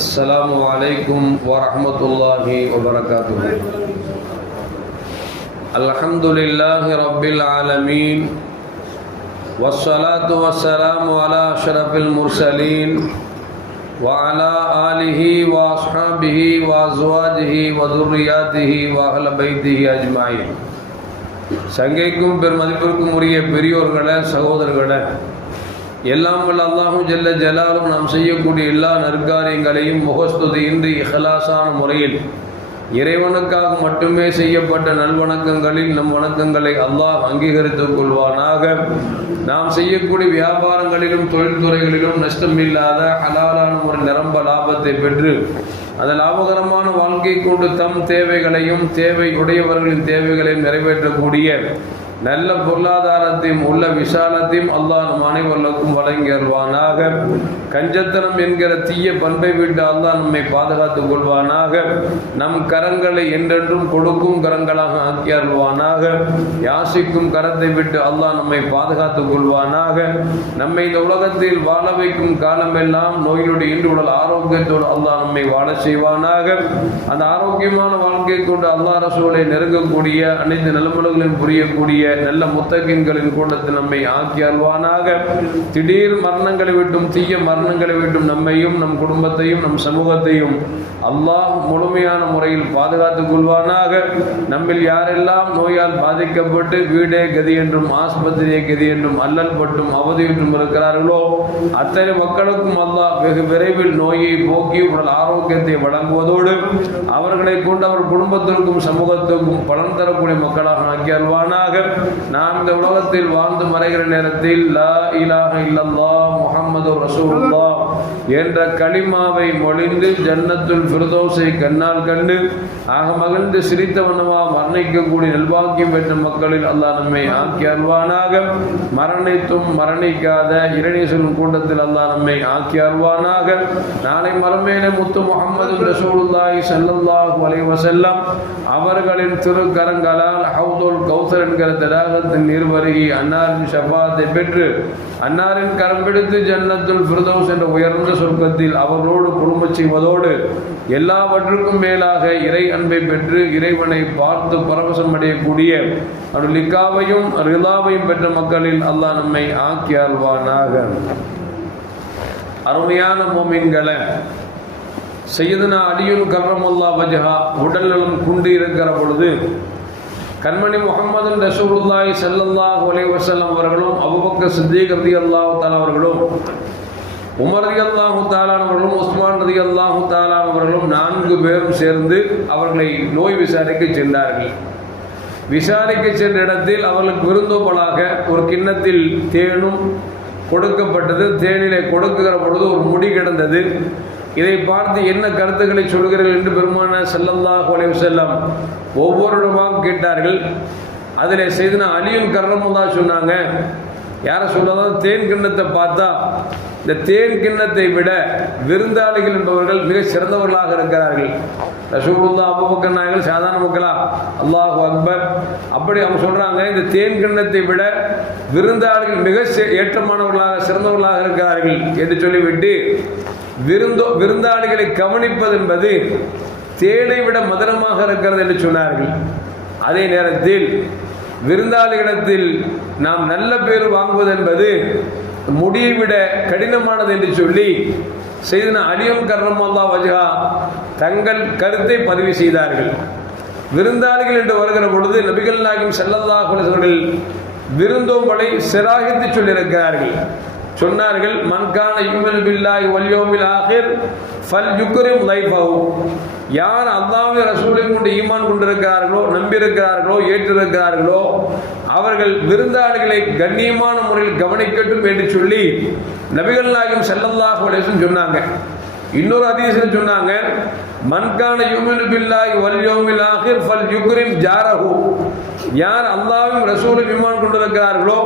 السلام عليكم ورحمة الله وبركاته. الحمد لله رب العالمين والصلاة والسلام على أشرف المرسلين وعلى آله وأصحابه وأزواجه وذرياته وأهل بيته أجمعين. சங்கைக்கும் பெருமதிப்பிற்கும் உரிய பெரியோர்களே, சகோதரர்களே, எல்லாம் வல்ல அல்லாஹு ஜல்ல ஜலாலும் நாம் செய்யக்கூடிய எல்லா நற்காரியங்களையும் முகஸ்துதி இன்றி இஹ்லாஸான முறையில் இறைவனுக்காக மட்டுமே செய்யப்பட்ட நல்வணக்கங்களில் நம் வணக்கங்களை அல்லாஹ் அங்கீகரித்துக் கொள்வானாக. நாம் செய்யக்கூடிய வியாபாரங்களிலும் தொழில்துறைகளிலும் நஷ்டமில்லாத ஹலாலான ஒரு நிரம்ப லாபத்தை பெற்று அந்த லாபகரமான வாழ்க்கை கொண்டு தம் தேவைகளையும் தேவை உடையவர்களின் தேவைகளையும் நிறைவேற்றக்கூடிய நல்ல பொருளாதாரத்தையும் உள்ள விசாலத்தையும் அல்லாஹ் நம் அனைவருக்கும் வழங்கி அருள்வானாக. கஞ்சத்தனம் என்கிற தீய பண்பை விட்டு அல்லாஹ் நம்மை பாதுகாத்துக் கொள்வானாக. நம் கரங்களை என்றென்றும் கொடுக்கும் கரங்களாக ஆக்கி அருள்வானாக. யாசிக்கும் கரத்தை விட்டு அல்லாஹ் நம்மை பாதுகாத்துக் கொள்வானாக. நம்மை இந்த உலகத்தில் வாழ வைக்கும் காலமெல்லாம் நோயினுடைய இன்று உடல் ஆரோக்கியத்தோடு அல்லாஹ் நம்மை வாழ செய்வானாக. அந்த ஆரோக்கியமான வாழ்க்கை கொண்டு அல்லாஹ் ரசூலை நெருங்கக்கூடிய அனைத்து நலமுறைகளையும் புரியக்கூடிய நல்ல முத்தகின்களின் கூட்டத்தில் நம்மை ஆக்கி அருள்வானாக. திடீர் மரணங்களை விட்டும் தீய மரணங்களை விட்டும் நம்மையும் நம் குடும்பத்தையும் நம் சமூகத்தையும் அல்லாஹ் முழுமையான முறையில் பாதுகாத்துக் கொள்வானாக. நம்மில் யாரெல்லாம் நோயால் பாதிக்கப்பட்டு வீடே கதி என்றும் ஆஸ்பத்திரியே கதி என்றும் அல்லல் பட்டும் அவதியுற்றும் இருக்கிறார்களோ அத்தனை மக்களுக்கும் அல்லாஹ் வெகு விரைவில் நோயை போக்கி உடல் ஆரோக்கியத்தை வழங்குவதோடு அவர்களை கொண்டு அவர் குடும்பத்திற்கும் சமூகத்திற்கும் பலன் தரக்கூடிய மக்களாக ஆக்கி அருள்வானாக. நாம் இந்த உலகத்தில் வாழ்ந்து மறைகிற நேரத்தில் லா இலாஹ இல்லல்லாஹ் முஹம்மதுர் ரசூலுல்லாஹ் என்ற கலிமாவை மொழிந்து ஜன்னத்துல் ஃபிர்தௌஸை கண்ணால் கண்டு ஆக மகிழ்ந்து சிரித்தவனமா மரணிக்கக்கூடிய நல்வாக்கியம் பெற்ற மக்களில் அல்லாஹ் நம்மை ஆக்கி அருள்வானாக. மரணித்தும் மரணிக்காத இறைநேசரின் கூட்டத்தில் அல்லாஹ் நம்மை ஆக்கி அருள்வானாக. நாளை மறுமையிலே முத்து முஹம்மது ரசூலுல்லாஹி ஸல்லல்லாஹு அலைஹி வஸல்லம் அவர்களின் திருக்கரங்களால் ஹவுதுல் கௌசர் என்கிற தடாகத்தின் நீர்வருகி அன்னாரின் ஷஃபாத்தை பெற்று அன்னாரின் கரம் பிடித்து ஜன்னத்துல் ஃபிர்தௌஸ் என்ற உயர்ந்த சொர்க்கத்தில் அவர்களோடு குடும்பம் செய்வதோடு எல்லாவற்றுக்கும் மேலாக இறை அன்பை பெற்று இறைவனை பார்த்து பரவசம் அடையக்கூடிய லிக்காவையும் ரிலாவையும் பெற்ற மக்களில் அல்லாஹ் நம்மை ஆக்கி அருள்வானாக. அருமையான மோமின்களை, சையதுனா அலியுல் கர்ரமுல்லாஹ் வஜ்ஹா உடல்நலம் குண்டு இருக்கிற பொழுது கண்மணி முஹம்மது ரசூலுல்லாஹி ஸல்லல்லாஹு அலைஹி வஸல்லம் அவர்களும் அபூபக்கர் சித்தீக் ரலியல்லாஹு தஆலா அவர்களும் உமர் ரலியல்லாஹு தஆலா அவர்களும் உஸ்மான் ரலியல்லாஹு தஆலா அவர்களும் 4 பேரும் சேர்ந்து அவர்களை நோய் விசாரிக்க சென்றார்கள். விசாரிக்க சென்ற இடத்தில் அவர்களுக்கு விருந்தோம்பலாக ஒரு கிண்ணத்தில் தேனும் கொடுக்கப்பட்டது. தேனிலே கொடுக்கிற பொழுது ஒரு முடி கிடந்தது. இதை பார்த்து என்ன கருத்துக்களை சொல்கிறீர்கள் என்று பெருமானார் ஸல்லல்லாஹு அலைஹி வஸல்லம் ஒவ்வொருவருமாக கேட்டார்கள். அதில் செய்தனா அலியுல் கர்ரமுல்லாஹ் சொன்னாங்க, யாரை சொல்லதான் தேன் கிண்ணத்தை பார்த்தா இந்த தேன் கிண்ணத்தை விட விருந்தாளிகள் என்பவர்கள் மிக சிறந்தவர்களாக இருக்கிறார்கள். ரசூலுல்லாஹ் அபூபக்கர் நாயகம் சாதாரண மக்களா? அல்லாஹு அக்பர். அப்படி அவங்க சொல்றாங்க, இந்த தேன் கிண்ணத்தை விட விருந்தாளிகள் மிக ஏற்றமானவர்களாக சிறந்தவர்களாக இருக்கிறார்கள் என்று சொல்லிவிட்டு விருந்தாளிகளை கவனிப்பது என்பது தேனை விட மதுரமாக இருக்கிறது என்று சொன்னார்கள். அதே நேரத்தில் விருந்தாளிகளிடத்தில் நாம் நல்ல பேர் வாங்குவது என்பது முடியை விட கடினமானது என்று சொல்லி செய்தனா அலியுல் கர்ரமுல்லாஹ் வஜ்ஹா தங்கள் கருத்தை பதிவு செய்தார்கள். விருந்தாளிகள் என்று வருகிற பொழுது நபிகள் நாயகம் ஸல்லல்லாஹு அலைஹி வஸல்லம் விருந்தோம்பலை சிராகித்து சொல்லியிருக்கிறார்கள். சொன்னார்கள், மன்கான யுமினு பில்லாஹி வல் யௌமில் ஆகிர் ஃபல்யுக்ரிம் லைஃபஹு. யார் அல்லாஹ்வையும் ரசூலையும் கொண்டு ஈமான் கொண்டிருக்கிறார்களோ, நம்பியிருக்கிறார்களோ, ஏற்றிருக்கிறார்களோ அவர்கள் விருந்தாளிகளை கண்ணியமான முறையில் கவனிக்கட்டும் என்று சொல்லி நபிகள் நாயகம் ஸல்லல்லாஹு அலைஹி வஸல்லம் சொன்னாங்க. இன்னொரு ஹதீஸில் சொன்னாங்க, மன்கான யுமினு பில்லாஹி வல் யௌமில் ஆகிர் ஃபல்யுக்ரிம் ஜாரஹு. யார் அல்லாஹ்வையும் ரசூலையும் ஈமான் கொண்டிருக்கிறார்களோ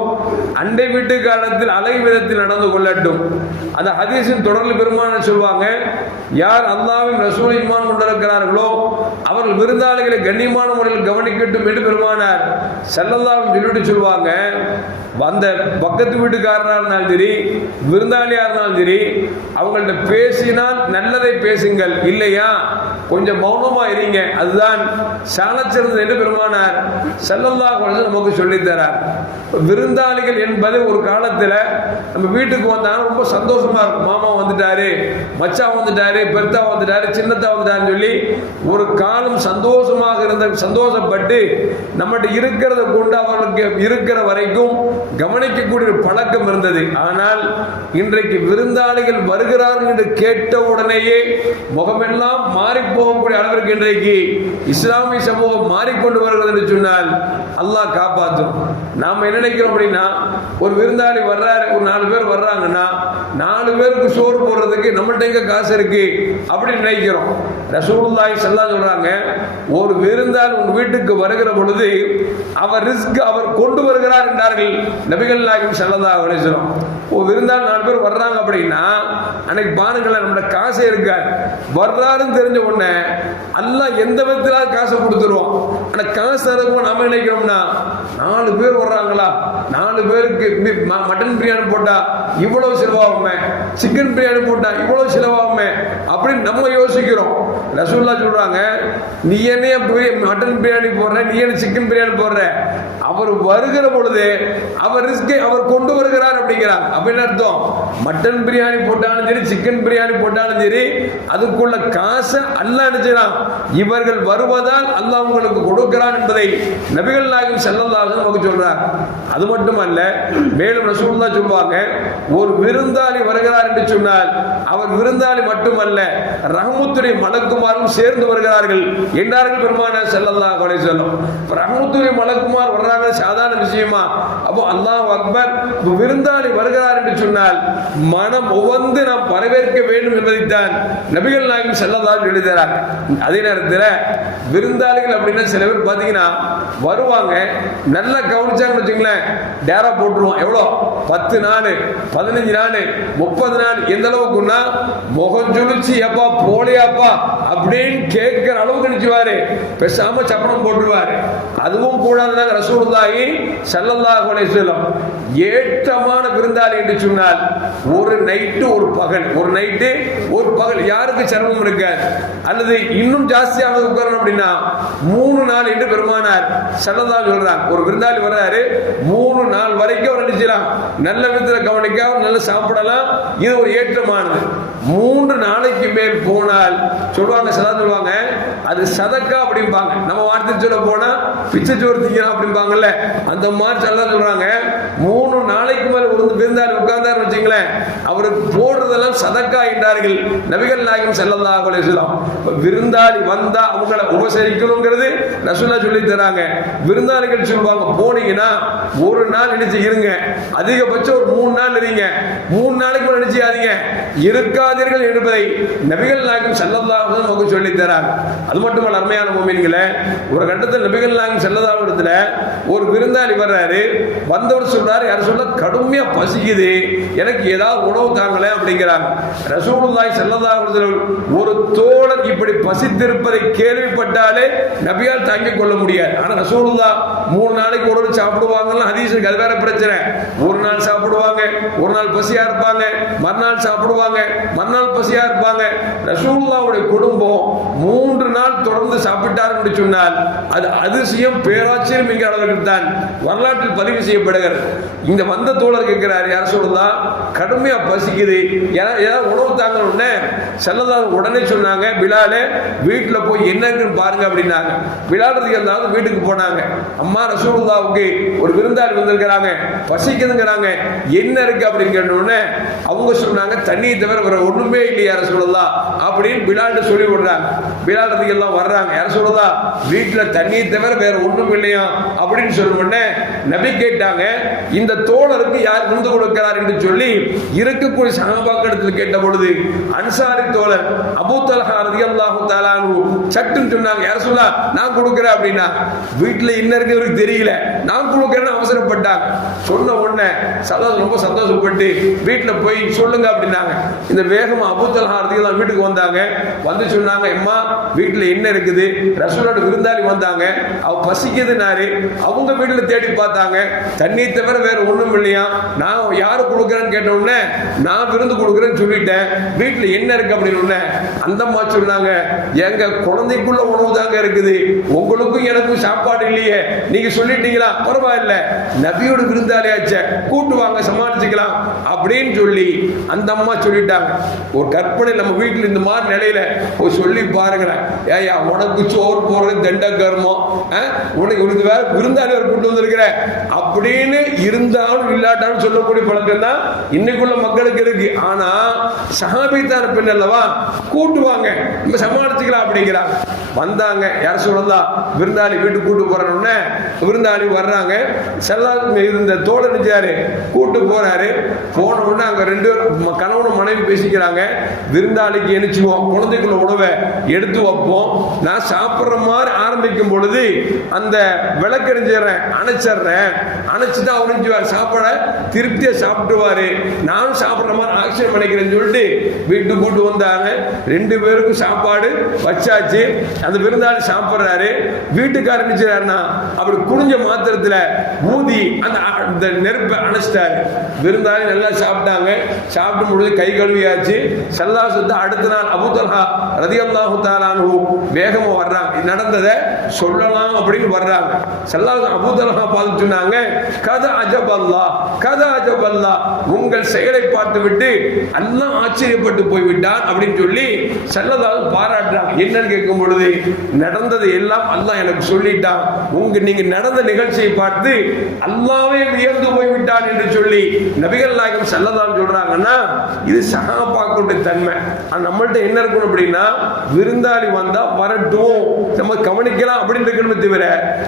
அண்டை வீட்டுக்காரத்தில் அழகு விதத்தில் நடந்து கொள்ளட்டும். அந்த ஹதீஸின் தொடரில் பெருமானார் சொல்வாங்க, யார் அல்லாஹ்வையும் ரசூலையும் ஈமான் கொண்டிருக்கிறார்களோ அவர்கள் விருந்தாளிகளை கண்ணியமான முறையில் கவனிக்கட்டும் என்று பெருமானார் ஸல்லல்லாஹு அலைஹி சொல்லிட்டு சொல்வாங்க. வந்த பக்கத்து வீட்டுக்காரனாக இருந்தாலும் சரி, விருந்தாளியாக இருந்தாலும் சரி, அவங்கள்ட்ட பேசினா முடிந்தால் நல்லதை பேசுங்கள், இல்லையா கொஞ்சம் மௌனமா இருங்க, அதுதான் சாலச்சிறந்தது என்று பெருமானார் ஸல்லல்லாஹு அலைஹி வஸல்லம் நமக்கு சொல்லித்தரார். விருந்தாளிகள் என்பது ஒரு காலத்துல நம்ம வீட்டுக்கு வந்தாலும் ரொம்ப சந்தோஷமா இருக்கும். மாமா வந்துட்டாரு, மச்சான் வந்துட்டாரு, பெருத்தா வந்துட்டாரு, சின்னத்தா வந்துட்டாருன்னு சொல்லி ஒரு காலம் சந்தோஷமாக இருந்த சந்தோஷப்பட்டு நம்மகிட்ட இருக்கிறத கொண்டு அவர்களுக்கு இருக்கிற வரைக்கும் கவனிக்கக்கூடிய பழக்கம் இருந்தது. ஆனால் இன்றைக்கு விருந்தாளிகள் வருகிறார்கள் என்று கேட்ட உடனேயே முகமெல்லாம் மாறி போகக்கூடிய அளவிற்கு இன்றைக்கு இஸ்லாமிய சமூகம் மாறிக்கொண்டு வருகிறது என்று சொன்னால் அல்லாஹ் காப்பாற்றும். நாம என்ன நினைக்கிறோம் அப்படின்னா, ஒரு விருந்தாளி வர்றாரு, ஒரு 4 பேர் வர்றாங்கன்னா 4 பேருக்கு சோறு போடுறதுக்கு நம்மள்ட்ட எங்க காசு இருக்கு அப்படின்னு நினைக்கிறோம். ரசூலுல்லாஹி ஸல்லல்லாஹு சொல்றாங்க, ஒரு விருந்தாளி உங்க வீட்டுக்கு வருகிற பொழுது அவர் ரிஸ்க் அவர் கொண்டு வருகிறார் என்றார்கள் நபிகள் நாயகம் ஸல்லல்லாஹு அலைஹி வஸல்லம். ஒரு விருந்தாளி 4 பேர் வர்றாங்க அப்படின்னா அன்னைக்கு பாருங்களேன், நம்மளோட காசே இருக்காது. வர்றாருன்னு தெரிஞ்ச உடனே அல்லாஹ் எந்த விதத்திலாவது காசை கொடுத்துருவோம். ஆனா காசு இருக்கும் நம்ம நினைக்கிறோம்னா 4 பேர் வர்றாங்களா, 4 பேருக்கு மட்டன் பிரியாணி போட்டா இவ்வளவு செலவாகுமே, சிக்கன் பிரியாணி போட்டா இவ்வளவு செலவாகுமே அப்படின்னு நம்ம யோசிக்கிறோம். ரசூலுல்லாஹ் சொல்றாங்க, நீ என்ன மட்டன் பிரியாணி போடுற, நீ என்ன சிக்கன் பிரியாணி போடுற, அவர் வருகிற பொழுது அவர் ரிஸ்கை அவர் கொண்டு வருகிறார் அப்படிங்கிறார். அப்படின்னு அர்த்தம், மட்டன் பிரியாணி போட்டாலும் சரி, சிக்கன் பிரியாணி போட்டாலும் சரி, அதுக்குள்ள காசை அல்லாஹ் நினைச்சான், இவர்கள் வருவதால் அல்லாஹ் உங்களுக்கு கொடுக்கிறான் என்பதை நபிகள் நாயகம் ஸல்லல்லாஹு அலைஹி வஸல்லம் சொல்றார். அது மட்டுமல்ல, மேலும் ரசூலுல்லாஹ் சொல்வாங்க, ஒரு விருந்தாளி வருகிறார் என்று சொன்னால் அவர் விருந்தாளி மட்டுமல்ல, ரஹ்மத்துடைய மலக்குமாரும் சேர்ந்து வருகிறார்கள் என்றார்கள் பெருமானார் ஸல்லல்லாஹு அலைஹி வஸல்லம். ரஹ்மத்துடைய மலக்குமார் வர்றாங்க சாதாரண விஷயமா? அப்போ அல்லாஹ் அக்பர், விருந்தாளி வருகிறார் என்று சொன்னால் மனம் உவந்து நாம் வரவேற்க வேண்டும் என்பதைத்தான் நபிகள் நாயகம் ஸல்லல்லாஹு அலைஹி வஸல்லம் எழுதுகிறார். அதே நேரத்தில் விருந்தாளிகள் அப்படின்னா சில பேர் பார்த்தீங்கன்னா வருவாங்க, நல்லா கவனிச்சாங்கன்னு வச்சுங்களேன், டேரா போட்டுருவோம். எவ்வளோ 10 நாள் 15 நாள் 30 நாள் எந்த அளவுக்குன்னா முகம் சுழிச்சு எப்பா போலியாப்பா அப்படின்னு கேட்கிற அளவுக்கு நினைச்சுவாரு, பேசாம சப்பனம் போட்டுருவாரு. அதுவும் கூடாதுதான் ரசூலுல்லாஹி ஸல்லல்லாஹு அலைஹி வஸல்லம். ஏற்றமான விருந்தாளி என்று சொன்னால் ஒரு நைட்டு ஒரு பகல், ஒரு நைட்டு ஒரு பகல், யாருக்கு சிரமம் இருக்காது. அல்லது இன்னும் ஜாஸ்தியாக உட்காரணும் அப்படின்னா 3 நாள் என்று பெருமானார் ஸல்லல்லாஹு சொல்றாங்க. ஒரு விருந்தாளி வர்றாரு, 3 நாள் வரைக்கும் அவர் நினைச்சலாம், நல்ல விதத்தில் கவனிக்க நல்ல சாப்பிடலாம், இது ஒரு ஏற்றமானது. 3 நாளைக்கு மேல் போனால் சொல்லுவாங்க, சொல்லுவாங்க அது சதக்கா அப்படிம்பாங்க. நம்ம வார்த்தை சொல்ல போனா பிச்சை சோறு திங்கலாம் அப்படிம்பாங்கல்ல, அந்த மாதிரி சொல்றாங்க. 3 நாளைக்கு மேல ஒரு விருந்தாளி உட்கார்ந்தாரு வச்சுங்களேன், அவருக்கு போடுறதெல்லாம் சதக்கா என்றார்கள் நபிகள் நாயகம் ஸல்லல்லாஹு அலைஹி வஸல்லம். விருந்தாளி வந்தா அவங்களை உபசரிக்கணுங்கிறது ரசூலுல்லாஹ் சொல்லி தராங்க. விருந்தாளிகள் சொல்லுவாங்க, போனீங்கன்னா ஒரு நாள் நினைச்சு இருங்க, அதிகபட்சம் ஒரு 3 நாள் இருங்க, 3 நாளைக்கு நினைச்சாதீங்க, இருக்காதீர்கள் என்பதை நபிகள் நாயகம் ஸல்லல்லாஹு அலைஹி வஸல்லம் சொல்லி தராங்க. அது மட்டுமல்ல, அருமையான முஃமின்களே, ஒரு கட்டத்தில் நபிகள் நாயகம் ஸல்லல்லாஹு அலைஹி வஸல்லம் ஒரு விருந்தாளி வர்றாரு, வந்தவர் சொல்றாரு, யார் சொல்ல கடுமையா பசிக்குது, எனக்கு ஏதாவது உணவு தாங்களே அப்படிங்கிறாங்க. ரசூலுல்லாஹி ஸல்லல்லாஹு அலைஹி வஸல்லம் ஒரு தோழர் இப்படி பசித்திருப்பதை கேள்விப்பட்டாலே நபியால் தாங்கிக் கொள்ள முடியாது. ஆனா ரசூலுல்லாஹ் 3 நாளைக்கு ஒரு சாப்பிடுவாங்கன்னு ஹதீஸ்ல அது வேற பிரச்சனை. ஒரு நாள் சாப்பிடுவாங்க, ஒரு நாள் பசியா இருப்பாங்க, மறுநாள் சாப்பிடுவாங்க, மறுநாள் பசியா இருப்பாங்க. ரசூலுல்லாஹ்வுடைய குடும்பம் 3 நாள் தொடர்ந்து சாப்பிட்டார் என்று சொன்னால் அது அதிசயம், பேராச்சரியம் என்கிற அளவிற்கு தான் வரலாற்றில் பதிவு செய்யப்படுகிறது. இந்த வந்த தோழர் கேட்கிறார், யார் சொல்லலாம் கடுமையா பசிக்குது, ஏதாவது உணவு தாங்கணும்னு ஸல்லல்லாஹு உடனே சொன்னாங்க, பிலாலே வீட்டில் போய் என்ன இருக்குன்னு பாருங்க அப்படின்னாங்க. பிலால் ரலியல்லாஹு வீட்டுக்கு போனாங்க. அம்மா ரசூலுல்லாஹ்வுக்கு ஒரு விருந்தாளி வந்திருக்கிறாங்க, பசிக்குதுங்கிறாங்க, என்ன இருக்கு அப்படின்னு கேட்டோன்னே அவங்க சொன்னாங்க, தண்ணியை தவிர வேற ஒண்ணுமே இல்லையா ரசூலுல்லாஹ் அப்படின்னு பிலால் சொல்லி விடுறாங்க. பிலால் ரலியல்லாஹு வர்றாங்க, யார் சொல்லலாம் வீட்டில் தண்ணியை தவிர வேற ஒண்ணும் இல்லையா அப்படின்னு சொன்னோடனே நபி கேட்டாங்க, இந்த தோழருக்கு யார் விருந்து கொடுக்கிறார் என்று சொல்லி இருக்கக்கூடிய சஹாபாக்களிடத்தில் கேட்ட பொழுது அன்சாரி தோழர் அபூ தல்ஹா ரலியல்லாஹு தஆலா அன்ஹு சட்டுன்னு சொன்னாங்க, யார் சொல்லா நான் கொடுக்கிறேன் அப்படின்னா, வீட்டில் என்ன இருக்குன்னு தெரியல, நான் கொடுக்கிறேன்னு அவசரப்பட்டாங்க. சொன்ன உடனே ரொம்ப சந்தோஷப்பட்டு வீட்டில் போய் சொல்லுங்க அப்படின்னாங்க. இந்த வேகமா அபூ தல்ஹா ரலியல்லாஹு வீட்டுக்கு வந்தாங்க. வந்து சொன்னாங்க, அம்மா வீட்டுல என்ன இருக்குது, ரசூலோட விருந்தாளி வந்தாங்க, அவ பசிக்குதுனாரு. அவங்க வீட்டுல தேடி பார்த்தாங்க, தண்ணி தவிர வேற ஒண்ணும் இல்லையா. நான் யாரு கொடுக்குறேன்னு கேட்ட உடனே நான் விருந்து கொடுக்குறேன்னு சொல்லிட்டேன், வீட்டுல என்ன இருக்கு அப்படின்னு. அந்த அம்மா சொன்னாங்க, எங்க குழந்தைக்குள்ள உணவு தாங்க இருக்குது, உங்களுக்கும் எனக்கும் சாப்பாடு இல்லையே, நீங்க சொல்லிட்டீங்களா, பரவாயில்ல, நபியோட விருந்தாளியாச்ச கூட்டு வாங்க சமாளிச்சுக்கலாம் அப்படின்னு சொல்லி அந்த அம்மா சொல்லிட்டாங்க. ஒரு கற்பனை, நம்ம வீட்டில் இந்த மாதிரி நிலையில ஒரு சொல்லி பாருங்களேன், ஏயா உனக்கு சோறு போடுறது தண்ட கர்மம், உனக்கு வேற விருந்தாளி கூட்டு வந்திருக்கிற அப்படின்னு இருந்தாலும் இல்லாட்டாலும் சொல்லக்கூடிய பழக்கம் தான் இன்னைக்குள்ள மக்களுக்கு இருக்கு. ஆனா சஹாபித்தான பெண் அல்லவா, கூட்டுவாங்க நம்ம சமாளிச்சுக்கலாம் அப்படிங்கிறாங்க. வந்தாங்க, யார சொல்லலாம், விருந்தாளி வீட்டுக்கு கூட்டு போறோம்னு விருந்தாளி வர்றாங்க. இந்த தோழ நினைச்சாரு கூட்டு போறாரு. போன உடனே அங்க ரெண்டு கணவனும் மனைவி பேசிக்கிறாங்க, விருந்தாளிக்கு எணிச்சுவோம், குழந்தைக்குள்ள உணவை எடுத்து வைப்போம், நான் சாப்பிட்ற மாதிரி ஆரம்பிக்கும் பொழுது அந்த விளக்கெறிஞ்சிடறேன், அணைச்சுதான் அவரு சாப்பாட திருப்தியா சாப்பிட்டுவாரு, நானும் சாப்பிட்ற மாதிரி ஆக்ஷன் பண்ணிக்கிறேன்னு சொல்லிட்டு வீட்டுக்கு கூட்டு வந்தாங்க. ரெண்டு பேருக்கும் சாப்பாடு வச்சாச்சு. அந்த விருந்தாளி சாப்பிட்றாரு. வீட்டுக்காரர் நினைச்சாருன்னா அப்படி குனிஞ்ச மாத்திரத்துல ஊதி அந்த நெருப்பை அணைச்சிட்டாரு. விருந்தாளி நல்லா சாப்பிட்டாங்க. சாப்பிடும் பொழுது கை கழுவியாச்சு. சல்லாசத்தை அடுத்த நாள் அபூ தல்ஹா ரலியல்லாஹு தஆலா அன்ஹு வேகமா வர்றாங்க, நடந்ததை சொல்லலாம் அப்படின்னு வர்றாங்க. சல்லாச அபூ தல்ஹா பார்த்து சொன்னாங்க, கதா அஜபல்லாஹ், கதா அஜபல்லாஹ், உங்கள் செயலை பார்த்து விட்டு அல்லாஹ் ஆச்சரியப்பட்டு போய்விட்டான் அப்படின்னு சொல்லி சல்லல்லாஹு பாராட்டுறாங்க. என்னன்னு கேட்கும் பொழுது, நடந்தது எல்லாம் அல்லாஹ் எனக்கு சொல்லிட்டான், நீங்க நடந்த நிகழ்ச்சியை பார்த்து அல்லாஹ்வே வியந்து போய்விட்டான் என்று சொல்லி நபிகள் நாயகம் ஸல்லல்லாஹு சொல்றாங்கன்னா, இது சஹாபாக்களுடைய தன்மை. நம்மள்ட்ட என்ன இருக்கணும் அப்படின்னா, விருந்தாளி வந்தா வரட்டும், நம்ம கவனிக்கலாம் அப்படின்னு இருக்கணுமே தவிர,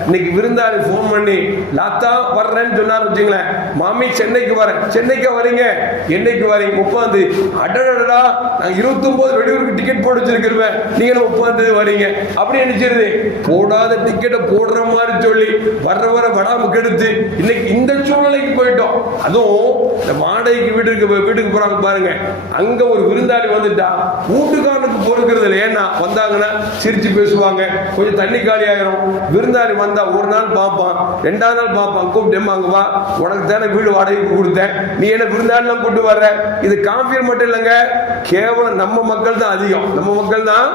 இன்னைக்கு விருந்தாளி போன் பண்ணி லாத்தா வர்றேன்னு சொன்னாரு வச்சுங்களேன், மாமி சென்னைக்கு வரேன், சென்னைக்கு வரீங்க, என்னைக்கு வரீங்க, உட்காந்து அடடா நான் 29 வெளியூருக்கு டிக்கெட் போட்டு வச்சிருக்கிறேன், நீங்க 30 வரீங்க அப்படி நினைச்சிருது. போடாத டிக்கெட்டை போடுற மாதிரி சொல்லி வர வடாம கெடுத்து இன்னைக்கு இந்த சூழ்நிலைக்கு போயிட்டோம். அதுவும் இந்த வாடகைக்கு வீட்டுக்கு போறாங்க பாருங்க, அங்க ஒரு விருந்தாளி வந்துட்டா வீட்டுக்காரனுக்கு பொறுக்கிறது இல்லை. ஏன்னா வந்தாங்கன்னா சிரிச்சு பேசுவாங்க, கொஞ்சம் தண்ணி காலி ஆயிரும். விருந்தாளி வந்தா ஒரு நாள் பார்ப்பான், 2வது நாள் பார்ப்பான், கூப்பிட்டு அங்க வா, உனக்கு தானே வீடு வாடகைக்கு கொடுத்தேன், நீ என்ன விருந்தாளிலாம் கூப்பிட்டு வர்ற. இது காஃபியர் மட்டும் இல்லைங்க, கேவலம் நம்ம மக்கள் தான் அதிகம், நம்ம மக்கள் தான்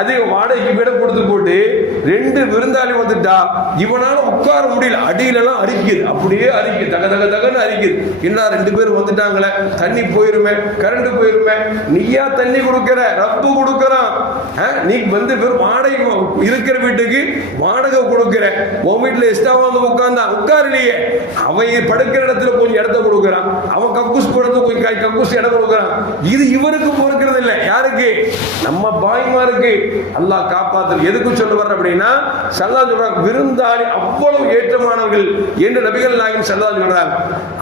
அதிகம் வாடகைக்கு வீட கொடுத்து போட்டு 2 விருந்தாளி வந்துட்டா இவனால உட்கார முடியல, அடியிலலாம் அரிக்குது, அப்படியே அரிக்குது, தக தக தகன்னு அரிக்குது. என்ன 2 பேர் வந்துட்டாங்களே, தண்ணி போயிருமே, கரண்ட் போயிருமே, நீயா தண்ணி கொடுக்கிற, ரப்பு கொடுக்கறான், நீ வந்து வாடகை இருக்கிற வீட்டுக்கு வாடகை கொடுக்கிற, உன் வீட்டுல எக்ஸ்ட்ரா வந்து உட்கார்ந்தா உட்காரலையே, அவன் படுக்கிற இடத்துல கொஞ்சம் இடத்த கொடுக்கறான், அவன் கக்கூஸ் போடுறது கொஞ்சம் கக்கூஸ் இடம் கொடுக்கறான். இது இவருக்கு பொறுக்கிறது இல்லை, யாருக்கு, நம்ம பாய்மாருக்கு. அல்லாஹ் காப்பாத்து. எதுக்கு சொல்ல வர்ற அப்படின்னா, ஸல்லல்லாஹு சொல்றாங்க, விருந்தாளி அவ்வளவு ஏற்றமானவர்கள் என்று நபிகள் நாயகம் ஸல்லல்லாஹு சொல்றாங்க.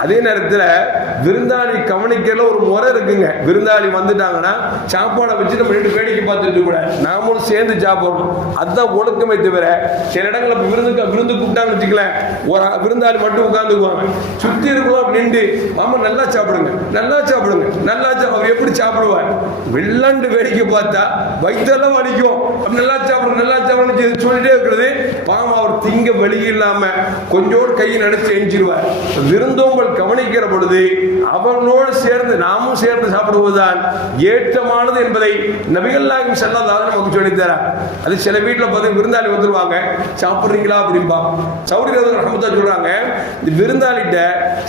அதே நேரத்தில் விருந்தாளி கவனிக்கல ஒரு முறை இருக்குங்க. விருந்தாளி வந்துட்டாங்கன்னா சாப்பாடை வச்சு நம்ம 2 வேடிக்கை பார்த்துட்டு கூட நாமளும் சேர்ந்து சாப்பிடணும், அதுதான் ஒழுக்கமே தவிர, சில இடங்களில் விருந்து கூப்பிட்டாங்கன்னு வச்சுக்கலேன், ஒரு விருந்தாளி மட்டும் உட்காந்துக்குவாங்க, சுத்தி இருக்கலாம் நின்று, மாமா நல்லா சாப்பிடுங்க, நல்லா சாப்பிடுங்க, நல்லா அவர் எப்படி சாப்பிடுவார், வெள்ளாண்டு வேடிக்கை பார்த்தா வயிற்றெல்லாம் வலிக்கும், நல்லா சாப்பிடுங்க, நல்லா சாப்பிடுன்னு சொல்லிட்டே இருக்கிறது. பாவம் அவர் திங்க வழி இல்லாம கொஞ்சோடு கையை நினைச்சு எஞ்சிருவார். விருந்தோம்பல் கவனிக்கிற பொழுது அவர்களோடு சேர்ந்து நாமும் சேர்ந்து சாப்பிடுவதுதான் ஏற்றமானது என்பதை நபிகள் நாயகம் ஸல்லல்லாஹு அலைஹி நமக்கு சொல்லித்தரார். அது சில வீட்டில் பார்த்து விருந்தாளி வந்துருவாங்க, சாப்பிட்றீங்களா அப்படின்பா. சௌரி ரஹ்மத்துல்லாஹி சொல்றாங்க, இந்த விருந்தாளிட்ட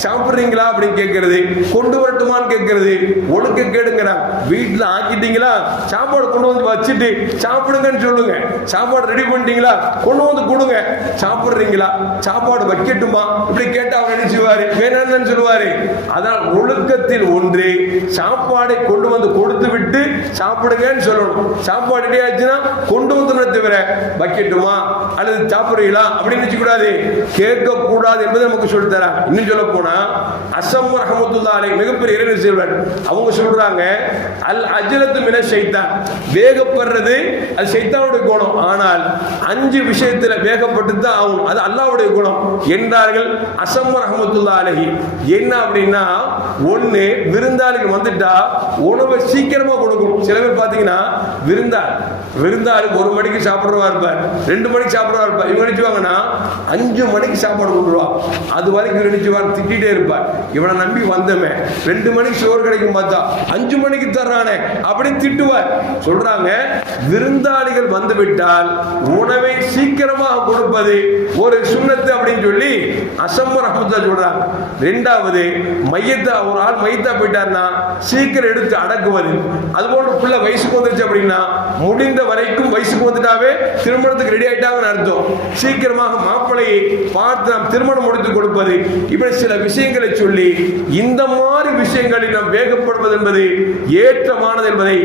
சாப்பிட்றீங்களா அப்படின்னு கேட்கறது, கொண்டு வரட்டுமான்னு கேட்கறது ஒழுக்க கேடுங்கிறாங்க. வீட்டில் ஆக்கிட்டீங்களா, சாப்பாடு கொண்டு வந்து வச்சுட்டு சாப்பிடுங்கன்னு சொல்லுங்க, சாப்பாடு ரெடி பண்ணிட்டீங்களா, கொண்டு வந்து கொடுங்க, சாப்பிட்றீங்களா, சாப்பாடு வைக்கட்டுமா இப்படி கேட்டு அவர் நினைச்சுவாரு, வேணான்னு சொல்லுவாரு. அதான் ஒழுக்கத்தில் ஒன்று சாப்பாடை கொண்டு வந்து கொடுத்து விட்டு சாப்பிடுங்கன்னு சொல்லணும். சாப்பாடு ரெடி ஆச்சுன்னா கொண்டு வந்து தவிர வைக்கட்டுமா அல்லது சாப்பிடுறீங்களா அப்படின்னு வச்சுக்கூடாது, கேட்கக்கூடாது என்பதை நமக்கு சொல்லித்தராங்க. இன்னும் சொல்ல போனா அஸ்ஸம் ரஹ்மத்துல்லாஹி அலைஹி மிகப்பெரிய இறைவன் செல்வன் அவங்க சொல்றாங்க, அல் அஜ்லத்து மின ஷைத்தான், வேகப்படுறது அது ஷைத்தானுடைய குணம். ஆனால் 5 விஷயத்துல வேகப்பட்டு தான் ஆகும், அது அல்லாஹ்வுடைய குணம் என்றார்கள் அஸ்ஸம் ரஹ்மத்துல்லாஹி அலைஹி. என்ன அப்படின்னா, ஒண்ணு விருந்தாளிகள் வந்துட்டா உணவை சீக்கிரமா கொடுக்கணும். சில பேர் பாத்தீங்கன்னா விருந்தாளி 1 மணிக்கு சாப்பிடுறவா இருப்பார், 2 மணிக்கு சாப்பிடுறவா இருப்பார். இவங்க நினைச்சுவாங்கன்னா 5 மணிக்கு சாப்பாடு கொடுத்துருவா, அது வரைக்கும் நினைச்சுவார், திட்டிகிட்டே இருப்பார். இவனை நம்பி வந்தமே 2 மணிக்கு சோறு கிடைக்கும் பார்த்தா 5 மணிக்கு தர்றானே அப்படின்னு திட்டுவார். சொல்றாங்க, விருந்தாளிகள் வந்து விட்டால் உணவை சீக்கிரமாக கொடுப்பது ஒரு சுன்னத்து அப்படின்னு சொல்லி அஸ்ஸம் ரஹ்மத்துல்லாஹி சொல்றாங்க. 2வது மையத்தா, ஒரு ஆள் மையத்தா போயிட்டார்னா சீக்கிரம் எடுத்து அடக்குவது. அதுபோல பிள்ளை வயசுக்கு வந்துருச்சு அப்படின்னா முடிந்த வரைக்கும் வயசுக்கு வந்துட்டாவே திருமணத்துக்கு ரெடி ஆயிட்டாங்கன்னு அர்த்தம். சீக்கிரமாக மாப்பிள்ளையை பார்த்து நாம் திருமணம் முடித்து கொடுப்பது, இப்படி சில விஷயங்களை சொல்லி இந்த மாதிரி விஷயங்களில் நாம் வேகப்படுவது என்பது ஏற்றமானது என்பதை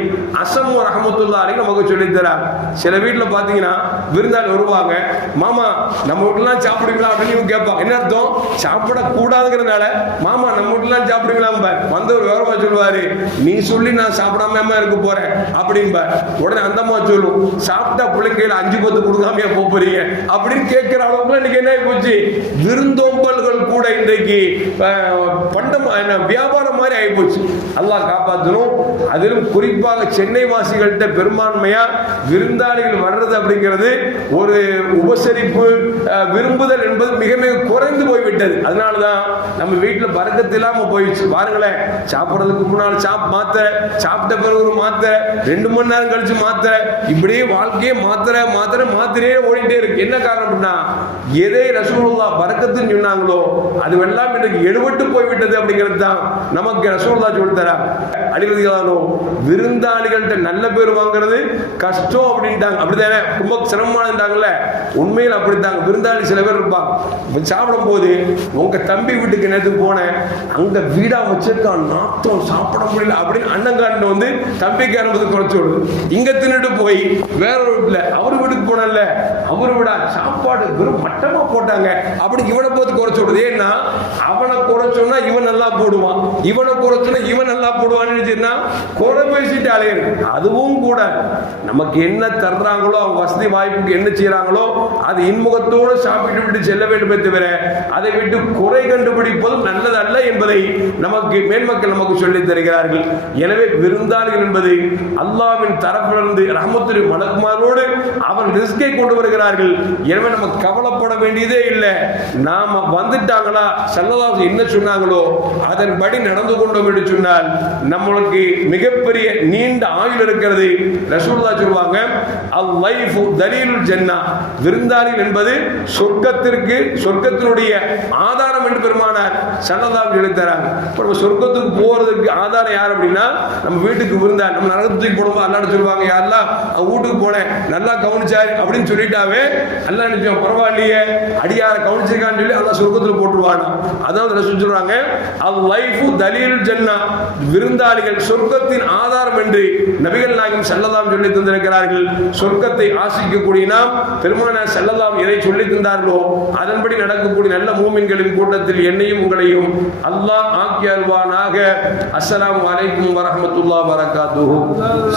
அஸ்ஸம் ரஹ்மத்துல்லாஹி அலைஹி நமக்கு சொல்லித்தரார். சில வீட்டில் பார்த்தீங்கன்னா விருந்தாளி வருவாங்க, மாமா நம்ம வீட்டுலாம் சாப்பிடுவீங்களா அப்படின்னு கேட்பாங்க. என்ன அர்த்தம்? சாப்பிடக்கூடாதுங்கிறதுனால மாமா நம்ம வீட்டுலாம் சாப்பிடுவீங்களா? வந்தவர் விவரமா சொல்லுவாரு, நீ சொல்லி நான் சாப்பிடாம இருக்க போறேன் அப்படின்பா. உடனே அந்த அம்மா சொல்லும், சாப்பிட்டா பிள்ளைங்க 5-10 கொடுக்காமையா போறீங்க அப்படின்னு கேட்கிற அளவுக்கு இன்னைக்கு என்ன போச்சு, விருந்தோம்பல்கள் கூட இன்றைக்கு பண்டம் வியாபாரம் மாதிரி ஆகி போச்சு. அல்லாஹ் காப்பாற்றணும். அதிலும் குறிப்பாக சென்னை வாசிகள்கிட்ட பெரும்பான்மையா விருந்தாளிகள் வர்றது அப்படிங்கிறது ஒரு உபசரிப்பு விரும்புதல் என்பது மிக மிக குறைந்து போய்விட்டது. அதனாலதான் நம்ம வீட்டில் பறக்கத்து இல்லாம போயிடுச்சு. பாருங்களேன், சாப்பிட்றதுக்கு முன்னால் மாத்திரை, சாப்பிட்ட பிறகு ஒரு மாத்திரை, 2 மணி நேரம் கழிச்சு மாத்திரை, இப்படியே வாழ்க்கையே மாத்திரையே ஓடிட்டே இருக்கு. என்ன காரணம் அப்படின்னா, எதை ரசூலுல்லாஹ் பரக்கத்துன்னு சொன்னாங்களோ அதுவெல்லாம் இன்றைக்கு எடுபட்டு போய்விட்டது அப்படிங்கிறது தான் நமக்கு ரசூலுல்லாஹ் சொல்லித்தரார். அலிரதியல்லாஹு விருந்தாளிகள்கிட்ட நல்ல பேர் வாங்குறது கஷ்டம் அப்படின்ட்டாங்க. அப்படித்தானே, ரொம்ப சிரமமானதாங்கல்ல. உண்மையில் அப்படித்தாங்க. விருந்தாளி சில பேர் இருப்பாங்க, சாப்பிடும் போது உங்க தம்பி வீட்டுக்கு நேரத்துக்கு போனேன், அங்க வீடா வச்சிருக்கான், நாத்தம் சாப்பிட முடியல அப்படின்னு அண்ணங்காரன் வந்து தம்பிக்கு அனுமதி குறைச்சு விடுது. இங்க தின்னுட்டு போய் வேற ஒரு வீட்டுல அவர் வீட்டுக்கு போனல, அவரு விட சாப்பாடு வெறும் மட்டமா போட்டாங்க அப்படி இவனை போது குறைச்சு விடுது. ஏன்னா அவனை குறைச்சோம்னா இவன் நல்லா போடுவான், இவனை குறைச்சோன்னா இவன் நல்லா போடுவான்னு குறை பேசிட்டு அலையிறது. அதுவும் கூட நமக்கு என்ன தர்றாங்களோ, அவங்க வசதி வாய்ப்புக்கு என்ன செய்யறாங்களோ அது இன்முகத்தோடு சாப்பிட்டு விட்டு செல்ல வேண்டும் தவிர அதை விட்டு குறை கண்டுபிடிப்பதும் நல்லதல்ல என்பதை நமக்கு மேன்மக்கள் நமக்கு சொல்லித் தருகிறார்கள். எனவே விருந்தாளிகள் என்பது அல்லாஹ்வின் தரப்பிலிருந்து ரஹ்மத்துல் மலக்குமாரோடு அவன் ரிஸ்கை கொண்டு வருகிறார்கள். எனவே நம்ம கவலைப்பட வேண்டியதே இல்லை. நாம வந்துட்டாங்களா, ஸல்லல்லாஹு என்ன சொன்னாங்களோ அதன்படி நடந்து கொண்டோம் என்று சொன்னால் நம்மளுக்கு மிகப்பெரிய நீண்ட ஆயுள் இருக்கிறது. ரசூலுல்லாஹ் சொல்வாங்க, அல் லைஃபு தலீலுல் ஜன்னah, விருந்தாளிகள் என்பது சொர்க்கத்தினுடைய ஆதாரம் என்று பெருமானார் ஸல்லல்லாஹு அலைஹி வஸல்லம். இப்போ சொர்க்கத்துக்கு போறதுக்கு ஆதாரம் யார் அப்படின்னா, நம்ம வீட்டுக்கு விருந்தாள். நம்ம நரகத்துக்கு போடும்போது அல்லாஹ் சொல்லுவாங்க, யா அல்லாஹ் அவன் வீட்டுக்கு போனேன் நல்லா கவனிச்சாரு அப்படின்னு சொல்லிட்டாவே அல்லாஹ் நினைச்சோம் பரவாயில்லையே அடியார கவனிச்சிருக்கான்னு சொல்லி அல்லாஹ் சொர்க்கத்தில் போட்டுருவானா. அதாவது ரசூல் சொல்றாங்க, அல் லைஃபு தலீலுல் ஜன்னah, விருந்தாளிகள் சொர்க்கத்தின் ஆதாரம் என்று நபிகள் நாயகம் ஸல்லல்லாஹு அலைஹி சொல்லி தந்திருக்கிறார்கள். சொர்க்கத்தை ஆசிக்கக்கூடிய நாம் பெருமானார் ஸல்லல்லாஹு எதை சொல்லி தந்தார்களோ அதன்படி நடக்கக்கூடிய நல்ல மூமின்களின் கூட்டத்தில் என்னையும் உங்களையும் அல்லாஹ் ஆக்கி அல்வானாக. அஸ்ஸலாமு அலைக்கும் வரஹ்மத்துல்லாஹி வபரகாத்துஹு.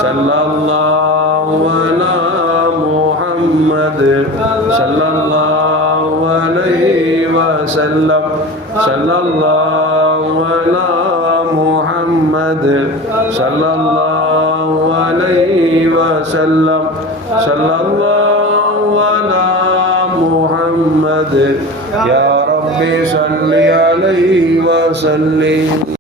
ஸல்லல்லாஹு அலா முஹம்மத் ஸல்லல்லாஹு அலைஹி வஸல்லம். ஸல்லல்லாஹு அலா முஹம்மத் ஸல்லல்லாஹு அலைஹி வஸல்லம். ஸல்லல்லாஹு அலா முஹம்மத் யா ரப்பி ஸல்லி அலைஹி வஸல்லிம்.